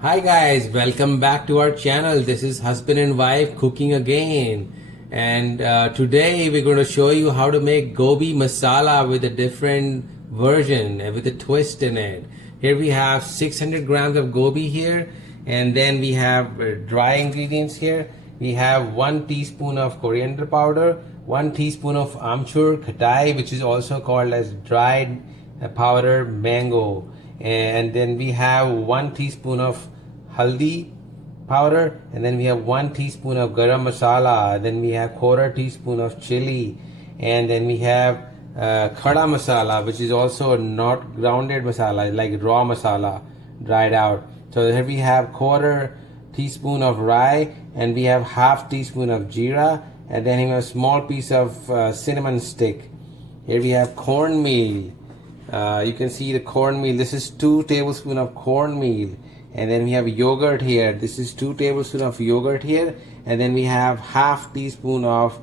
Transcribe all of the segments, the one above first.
Hi guys, welcome back to our channel. This is husband and wife cooking again, and today we're going to show you how to make gobi masala with a different version and with a twist in it. Here we have 600 grams of gobi here, and then we have dry ingredients here. We have 1 teaspoon of coriander powder, 1 teaspoon of amchur khatai, which is also called as dried powder mango, and then we have 1 teaspoon of haldi powder, and then we have 1 teaspoon of garam masala, then we have quarter teaspoon of chili, and then we have khada masala, which is also not grounded masala, like raw masala dried out. So here we have quarter teaspoon of rye, and we have half teaspoon of jeera, and then we have a small piece of cinnamon stick. Here we have cornmeal. You can see the cornmeal. This is 2 tablespoons of cornmeal, and then we have yogurt here. This is 2 tablespoons of yogurt here, and then we have half teaspoon of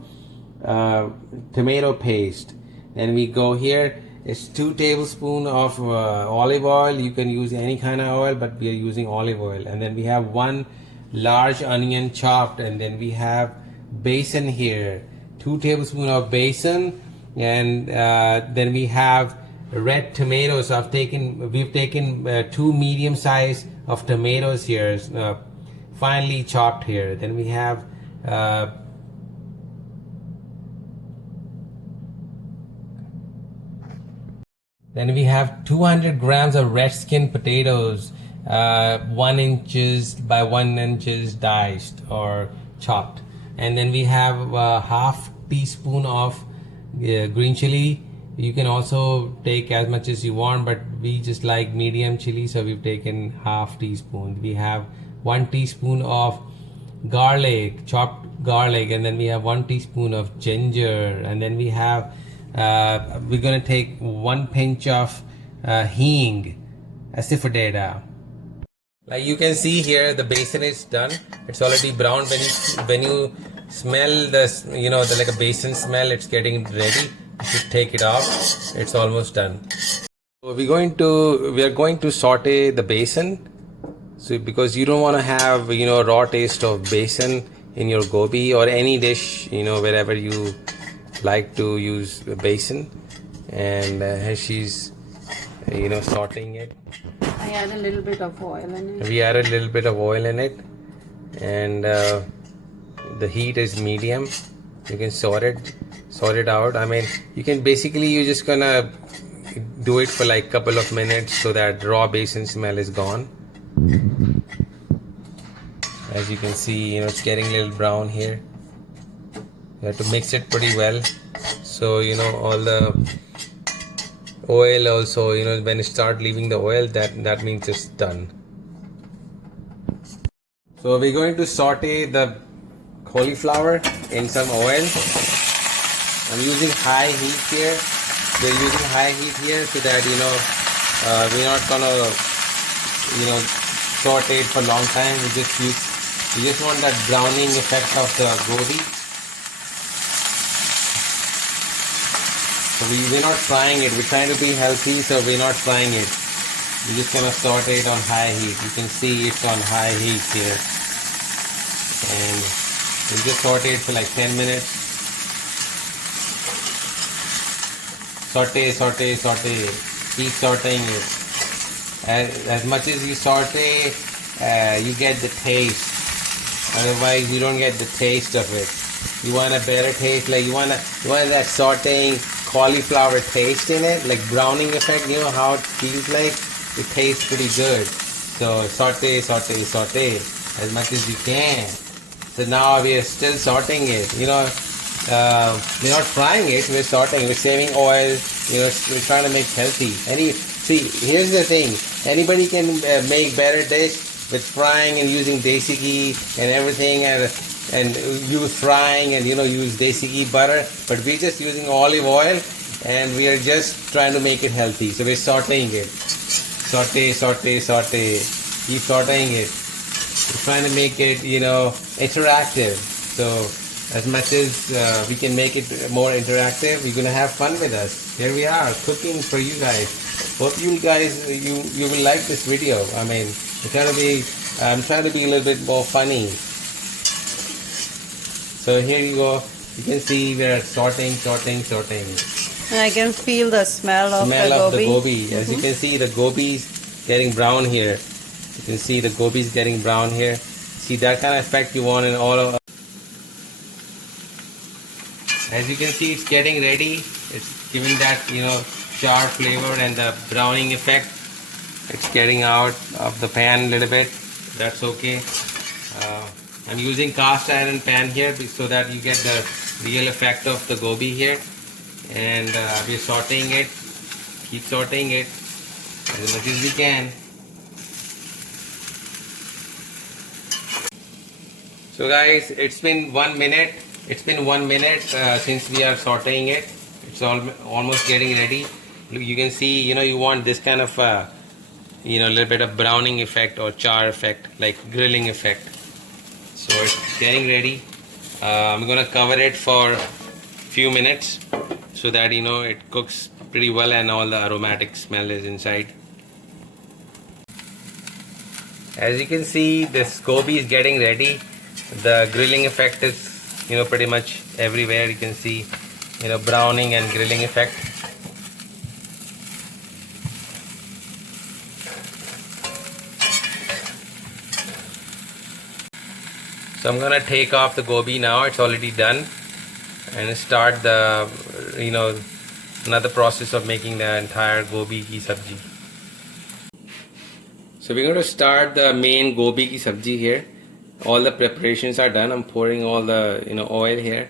tomato paste. Then we go here. It's 2 tablespoons of olive oil. You can use any kind of oil, but we are using olive oil. And then we have 1 large onion chopped, and then we have basin here, 2 tablespoons of basin, and then we have red tomatoes. We've taken 2 medium size of tomatoes here, finely chopped here. Then we have then we have 200 grams of red skin potatoes, 1 inches by 1 inches diced or chopped. And then we have half teaspoon of green chili. You can also take as much as you want, but we just like medium chili, so we've taken half teaspoon. We have 1 teaspoon of garlic, chopped garlic, and then we have 1 teaspoon of ginger, and then we have we're gonna take 1 pinch of hing, asafoetida. Like you can see here, the basin is done. It's already brown. When you smell this, like a basin smell, it's getting ready. You should take it off. It's almost done. So we are going to saute the basin. So because you don't want to have raw taste of basin in your gobi or any dish, wherever you like to use basin. And here she's sauteing it. I add a little bit of oil in it. We add a little bit of oil in it, and the heat is medium. You can sort it out. I mean, you're just gonna do it for like couple of minutes so that raw basin smell is gone. As you can see, it's getting a little brown here. You have to mix it pretty well, so all the oil also, when it start leaving the oil, that means it's done. So we're going to saute the cauliflower in some oil. I'm using high heat here. We're using high heat here so that we're not gonna saute it for a long time. We just want that browning effect of the gobi. So we're not frying it. We're trying to be healthy, so we're not frying it. We're just gonna saute it on high heat. You can see it's on high heat here, and we'll just saute it for like 10 minutes. Saute. Keep sauteing it. As much as you saute, you get the taste. Otherwise, you don't get the taste of it. You want a better taste, like you want that sauteing cauliflower taste in it, like browning effect. You know how it feels like? It tastes pretty good. So saute as much as you can. So now we are still sauteing it. We're not frying it. We're sauteing. We're saving oil. We're trying to make healthy. Here's the thing. Anybody can make better dish with frying and using desi ghee and everything, and use frying and use desi ghee butter, but we're just using olive oil, and we are just trying to make it healthy. So we're sauteing it. Saute. Keep sauteing it. We're trying to make it interactive. So as much as we can make it more interactive, you're gonna have fun with us. Here we are cooking for you guys. Hope you guys you will like this video. I mean, we're trying to be I'm trying to be a little bit more funny. So here you go. You can see we're sorting. And I can feel the smell of the gobi. As you can see, the gobi is getting brown here. You can see the gobi is getting brown here. See, that kind of effect you want in all of. As you can see, it's getting ready. It's giving that, char flavor and the browning effect. It's getting out of the pan a little bit. That's okay. I'm using cast iron pan here so that you get the real effect of the gobi here. And we're sauteing it. Keep sauteing it as much as we can. So guys, it's been 1 minute. It's been 1 minute since we are sauteing it. It's almost getting ready. You can see, you want this kind of, little bit of browning effect or char effect, like grilling effect. So it's getting ready. I'm gonna cover it for a few minutes so that, it cooks pretty well and all the aromatic smell is inside. As you can see, this gobi is getting ready. The grilling effect is, pretty much everywhere. You can see, browning and grilling effect. So I'm gonna take off the gobi now. It's already done, and start the, another process of making the entire gobi ki sabji. So we're going to start the main gobi ki sabji here. All the preparations are done. I'm pouring all the oil here.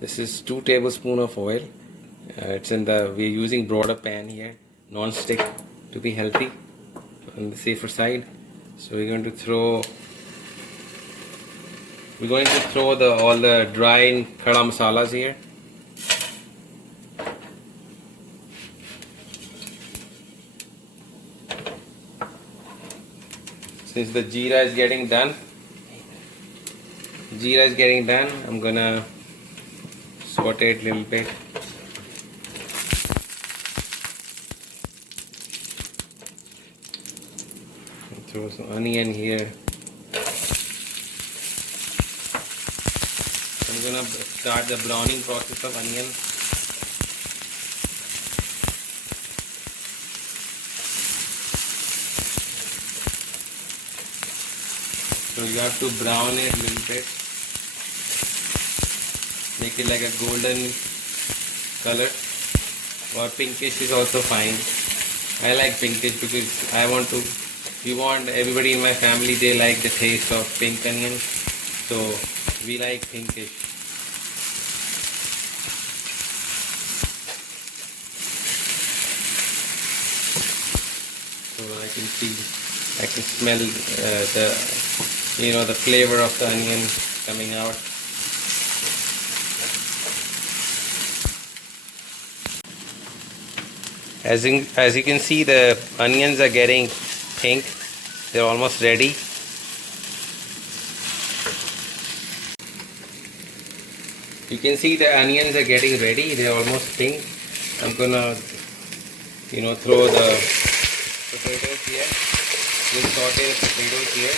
This is 2 tablespoons of oil. We're using broader pan here, non-stick, to be healthy on the safer side. So we're going to throw all the dry khada masalas here. Since the jeera is getting done, I'm gonna saute it a little bit. Throw some onion here. I'm gonna start the browning process of onion. So you have to brown it a little bit. Make it like a golden color, or pinkish is also fine. I like pinkish because everybody in my family, they like the taste of pink onion, so we like pinkish. So I can smell the flavor of the onion coming out. As you can see, the onions are getting pink. They're almost ready. You can see the onions are getting ready. They're almost pink. I'm gonna, throw the potatoes here. We'll saute the potatoes here.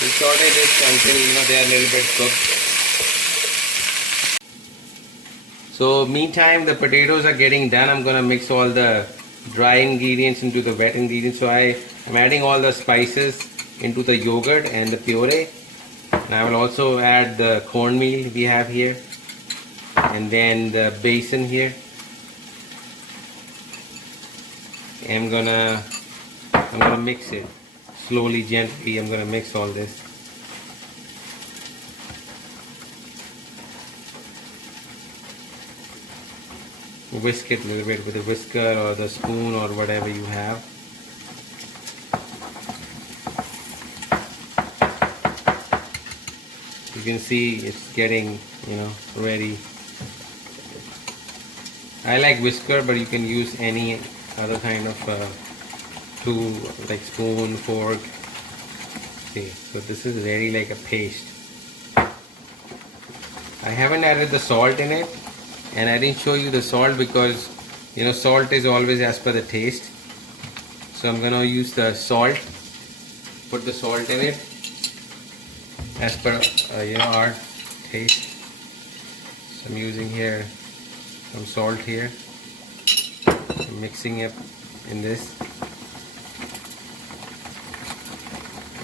We'll saute this until they are a little bit cooked. So meantime, the potatoes are getting done. I'm gonna mix all the dry ingredients into the wet ingredients. So I'm adding all the spices into the yogurt and the puree. And I will also add the cornmeal we have here, and then the basin here. I'm gonna mix it slowly, gently. I'm gonna mix all this. Whisk it a little bit with a whisker or the spoon or whatever you have. You can see it's getting, ready. I like whisker, but you can use any other kind of tool, like spoon, fork. See, so this is very like a paste. I haven't added the salt in it, and I didn't show you the salt because You know, salt is always as per the taste. So I'm gonna use the salt. Put the salt in it as per you know, our taste. So I'm using here some salt here. I'm mixing it in this,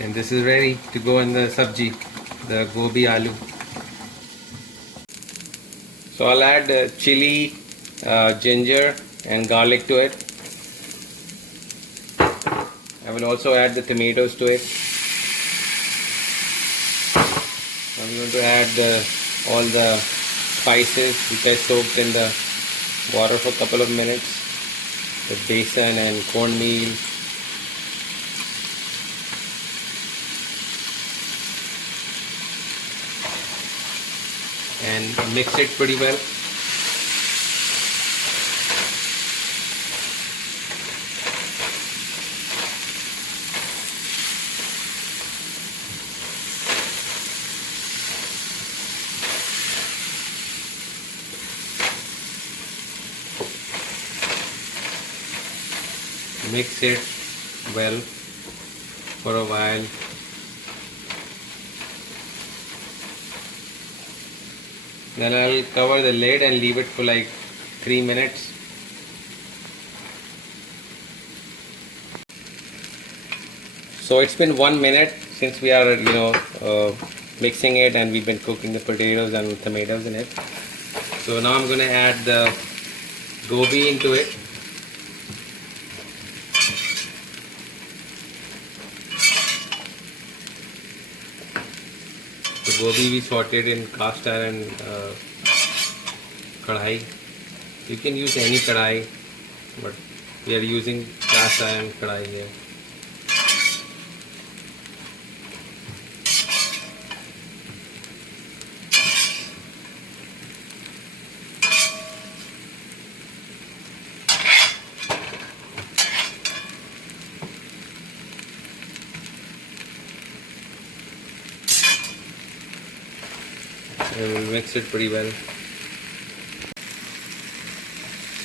and this is ready to go in the sabji, the gobi aloo. So I'll add chili, ginger and garlic to it. I will also add the tomatoes to it. I'm going to add all the spices which I soaked in the water for a couple of minutes. The besan and cornmeal. And mix it pretty well. Mix it well for a while. Then I'll cover the lid and leave it for like 3 minutes. So it's been 1 minute since we are, mixing it, and we've been cooking the potatoes and tomatoes in it. So now I'm going to add the gobi into it. The gobi we sauteed in cast iron kadhai. You can use any kadhai, but we are using cast iron kadhai here. And we'll mix it pretty well.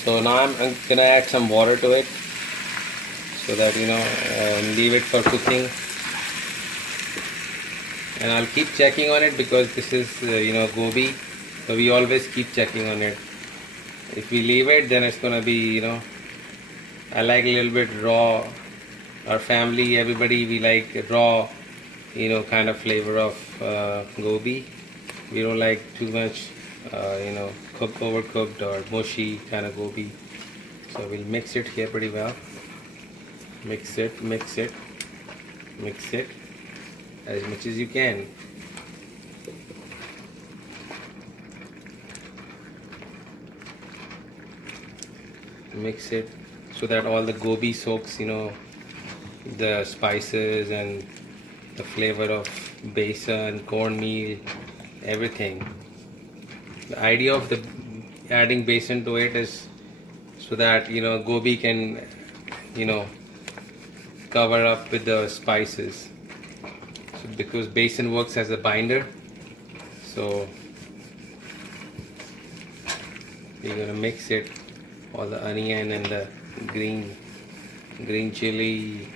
So now I'm gonna add some water to it, so that leave it for cooking. And I'll keep checking on it because this is gobi, so we always keep checking on it. If we leave it, then it's gonna be I like a little bit raw. Our family, everybody, we like raw kind of flavor of gobi. We don't like too much overcooked or mushy kind of gobi. So we'll mix it here pretty well. Mix it as much as you can. Mix it so that all the gobi soaks the spices and the flavor of besan, cornmeal, everything. The idea of adding besan to it is so that gobi can cover up with the spices. So because besan works as a binder, so we're gonna mix it, all the onion and the green chili,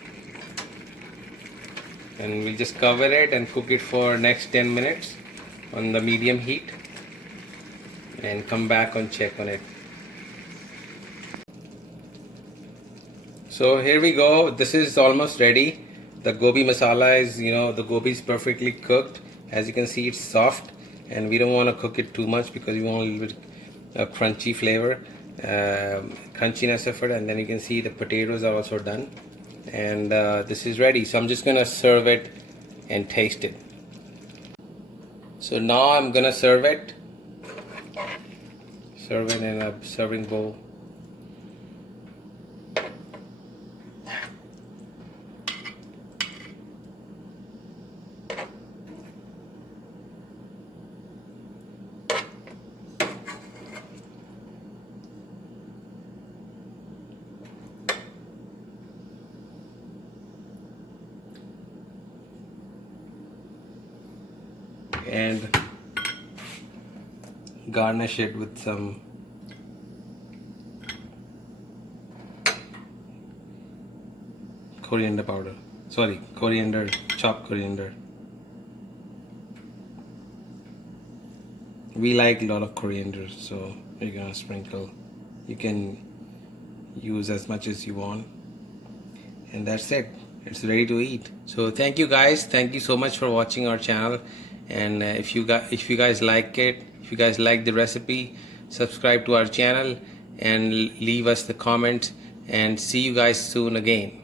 and we'll just cover it and cook it for next 10 minutes on the medium heat, and come back and check on it. So here we go. This is almost ready. The gobi masala is, the gobi is perfectly cooked. As you can see, it's soft, and we don't want to cook it too much because we want a little bit of crunchy flavor, crunchiness of it. And then you can see the potatoes are also done, and this is ready. So I'm just gonna serve it and taste it. So now I'm gonna serve it in a serving bowl. And garnish it with some coriander powder. Sorry, coriander, chopped coriander. We like a lot of coriander, so we're gonna sprinkle. You can use as much as you want, and that's it. It's ready to eat. So thank you guys. Thank you so much for watching our channel. And if you guys like it, if you guys like the recipe, subscribe to our channel and leave us the comments. And see you guys soon again.